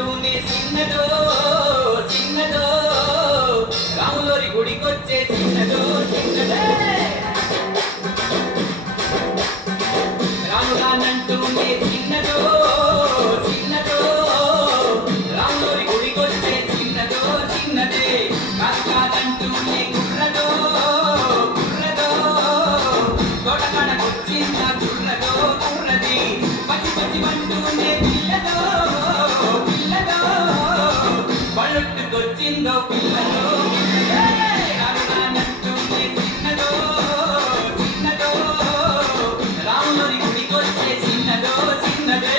రానురానంటూనే చిన్నదో చిన్నదో రాములోరి గుడికొచ్చే చిన్నదో చిన్నదే రానురానంటూనే చిన్నదో చిన్నదో రాములోరి గుడికొచ్చే చిన్నదో చిన్నదే కాదంటూనే కుర్రదో కుర్రదో తోటకాడకొచ్చిందా కుర్రదో కుర్రది పచ్చి పచ్చి వంటూనే పిల్లదో పిల్లదో పళ్ళొట్టుకొచ్చిందో పిల్లదో రానురానంటూనే చిన్నదో చిన్నదో రాములోరి గుడికొచ్చే చిన్నదో చిన్నదే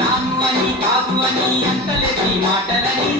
రాము అని కాదు అని అంతలేసి మాటలని